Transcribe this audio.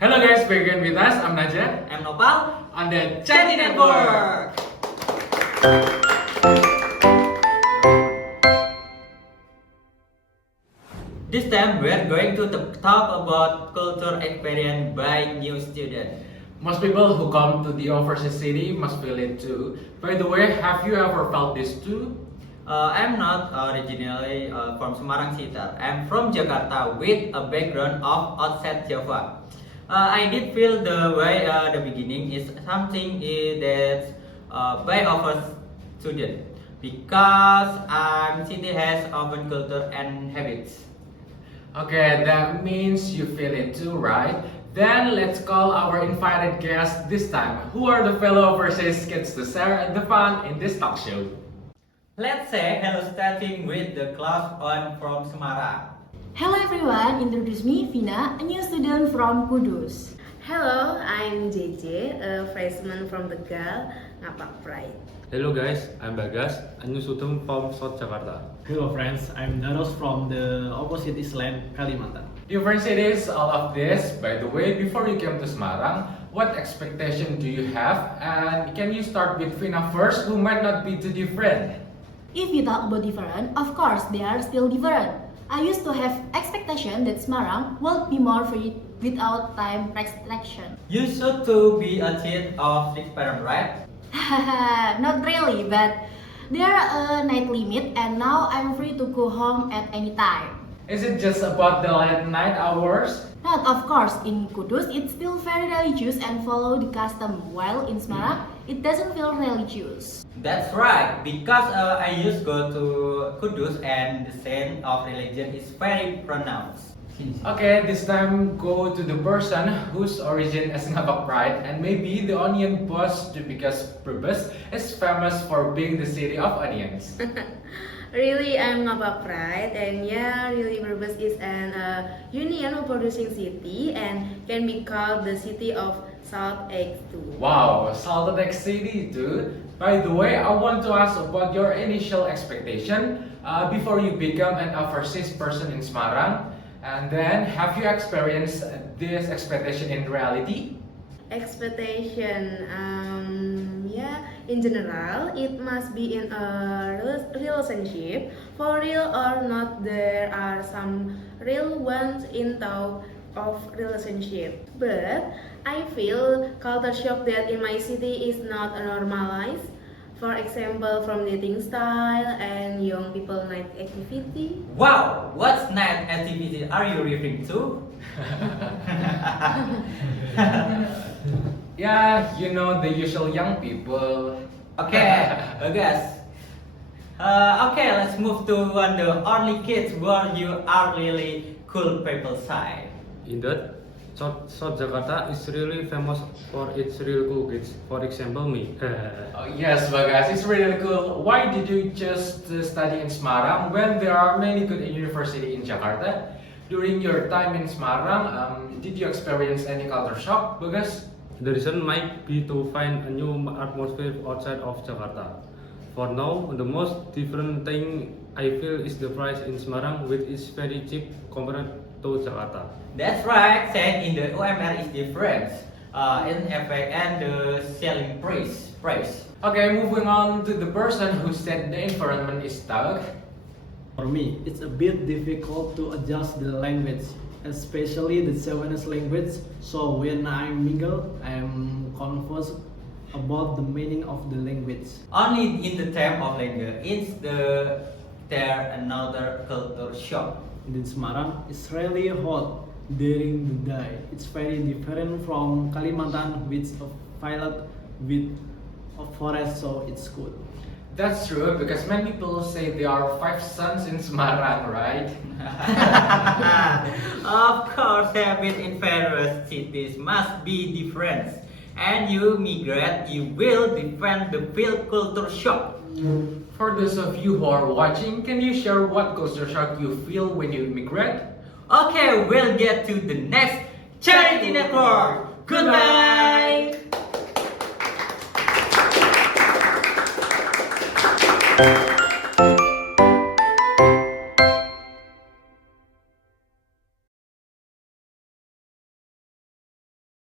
Hello guys, back again with us. I'm Naja I'm Nopal on the Chatty Network. This time we are going to talk about culture experience by new student. Most people who come to the overseas city must feel it too. By the way, have you ever felt this too? I'm not originally from Semarang Sitar. I'm from Jakarta with a background of outside Java. I did feel the way the beginning is something that by our student because city has open culture and habits. Okay, that means you feel it too, right? Then let's call our invited guests this time. Who are the fellow overseas kids to share the fun in this talk show? Let's say hello starting with the class on from Semarang. Hello everyone, introduce me Vina, a new student from Kudus. Hello, I'm JJ, a freshman from Tegal, Ngapak Pride. Hello guys, I'm Bagas, a new student from South Jakarta. Hello friends, I'm Daros from the opposite Island, Kalimantan. Different cities, all of this. By the way, before you came to Semarang, what expectation do you have? And can you start with Vina first, who might not be too different? If you talk about different, of course they are still different. I used to have expectation that Semarang will be more free without time restriction. You should to be a kid of six parents, right? Not really, but there are a night limit and now I'm free to go home at any time. Is it just about the late night hours? Not of course, in Kudus it's still very religious and follow the custom, while in Semarang it doesn't feel religious. That's right, because I used go to Kudus and the sense of religion is very pronounced. Okay, this time go to the person whose origin is Ngapak Pride and maybe the onion boss because Brebes is famous for being the city of onions. Really, I'm Ngapak Pride, and yeah, really Brebes is an union producing city and can be called the city of salt eggs too. Wow, Salted Egg City too. By the way, I want to ask about your initial expectation before you become an overseas person in Semarang. And then, have you experienced this expectation in reality? Expectation, yeah, in general, it must be in a relationship. For real or not, there are some real ones in thought of relationship. But I feel culture shock that in my city is not normalized. For example, from dating style and young people night activity. Wow, what night activity are you referring to? Yeah, you know the usual young people. Okay, Bagas. Okay, let's move to one the only kids where you are really cool people side. Indeed, South Jakarta is really famous for its real cool kids. For example, me. Oh, yes, Bagas, it's really cool. Why did you choose to study in Semarang when there are many good universities in Jakarta? During your time in Semarang, did you experience any culture shock, Bagas? The reason might be to find a new atmosphere outside of Jakarta. For now, the most different thing I feel is the price in Semarang, which is very cheap compared to Jakarta. That's right, said in the OMR is different. In FA and the selling price. Okay, moving on to the person who said the environment is tough. For me, it's a bit difficult to adjust the language, especially the Javanese language. So when I mingle, I'm confused about the meaning of the language. Only in the term of language is there another culture shock. In Semarang, it's really hot during the day. It's very different from Kalimantan, which a violet with a forest, so it's good. That's true because many people say there are 5 suns in Semarang, right? Of course, habit in various cities must be different. And you migrate, you will defend the real culture shock. For those of you who are watching, can you share what culture shock you feel when you immigrate? Okay, we'll get to the next Charity Network. Goodbye.